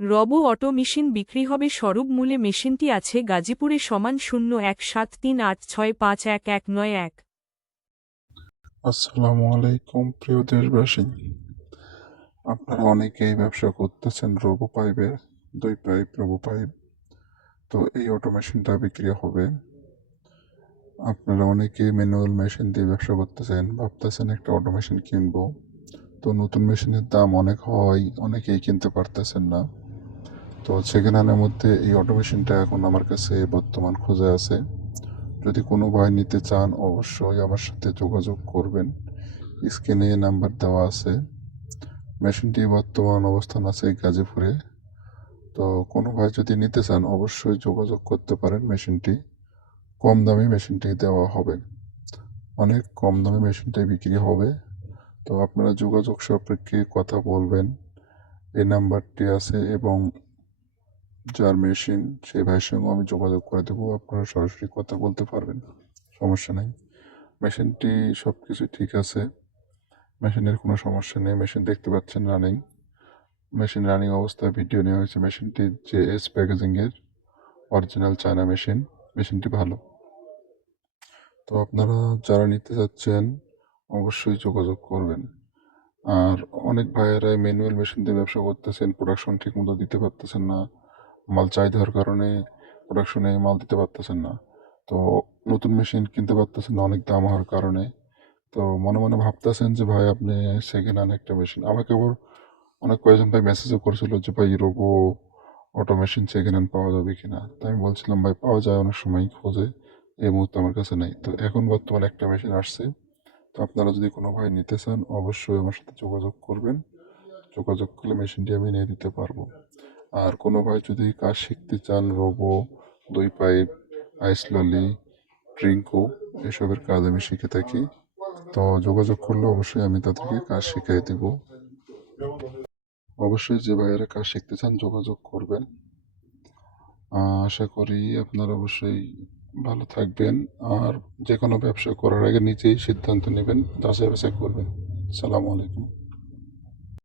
রবো auto machine বিক্রি হবে স্বরূপ মূল্যে। মেশিনটি আছে গাজীপুরে। =017386511191। আসসালামু আলাইকুম প্রিয় দেশবাসী। আপনারা অনেকেই ব্যবসা করতেছেন রোবো পাইপের, 2 পাইপ রোবো পাইপ। তো এই অটোমেশনটা বিক্রি হবে। আপনারা অনেকেই ম্যানুয়াল মেশিন দিয়ে ব্যবসা করতেছেন, ভাবতেছেন একটা অটোমেশন কিনবো। তো নতুন মেশিনের দাম অনেক হয়, অনেকেই কিনতে পারতেছেন না। তো সেকেন্ড হ্যান্ডের মধ্যে এই অটোমেশনটা এখন আমার কাছে বর্তমান খোঁজে আছে। যদি কোনো ভাই নিতে চান অবশ্যই আমার সাথে যোগাযোগ করবেন। স্ক্রিনে নাম্বার দেওয়া আছে। মেশিনটি বর্তমান অবস্থান আছে গাজীপুরে। তো কোনো ভাই যদি নিতে চান অবশ্যই যোগাযোগ করতে পারেন। মেশিনটি কম দামে মেশিনটি দেওয়া হবে, অনেক কম দামে মেশিনটি বিক্রি হবে। তো আপনারা যোগাযোগ সাপেক্ষে কথা বলবেন। এই নাম্বারটি আছে এবং যার মেশিন সেই ভাইয়ের সঙ্গে আমি যোগাযোগ করে দেবো। আপনারা সরাসরি কথা বলতে পারবেন, সমস্যা নেই। মেশিনটি সব কিছু ঠিক আছে, মেশিনের কোনো সমস্যা নেই। মেশিন দেখতে পাচ্ছেন রানিং, মেশিন রানিং অবস্থায় ভিডিও নেওয়া হয়েছে। মেশিনটি JS প্যাকেজিংয়ের অরিজিনাল চায়না মেশিন। মেশিনটি ভালো। তো আপনারা যারা নিতে চাচ্ছেন অবশ্যই যোগাযোগ করবেন। আর অনেক ভাইয়েরাই ম্যানুয়াল মেশিন দিয়ে ব্যবসা করতেছেন, প্রোডাকশন ঠিক মতো দিতে পারতেছেন না, মাল চাহিদার কারণে প্রোডাকশনে মাল দিতে পারতেছেন না। তো নতুন মেশিন কিনতে পারতেছেন না অনেক দাম হওয়ার কারণে। তো মনে মনে ভাবতেছেন যে ভাই আপনি সেকেন্ড হ্যান্ড একটা মেশিন। আমাকে আবার অনেক কয়েকজন ভাই মেসেজও করেছিল যে ভাই robo auto machine second hand পাওয়া যাবে কিনা। তো আমি বলছিলাম ভাই পাওয়া যায়, অনেক সময় খোঁজে, এই মুহূর্তে আমার কাছে নেই। তো এখন বর্তমানে একটা মেশিন আসছে। তো আপনারা যদি কোনো ভাই নিতে চান অবশ্যই আমার সাথে যোগাযোগ করবেন। যোগাযোগ করলে মেশিনটি আমি নিয়ে দিতে পারবো। আর কোনো ভাই যদি কাজ শিখতে চান রোবো, 2 পাইপ, আইসললি, ট্রিঙ্কো এসবের কাজ আমি শিখে থাকি। তো যোগাযোগ করলে অবশ্যই আমি তাদেরকে কাজ শিখিয়ে দেব। অবশ্যই যে ভাইয়েরা কাজ শিখতে চান যোগাযোগ করবেন। আশা করি আপনারা অবশ্যই ভালো থাকবেন। আর যে কোনো ব্যবসা করার আগে নিজেই সিদ্ধান্ত নেবেন, যাচাই বাছাই করবেন। সালামু আলাইকুম।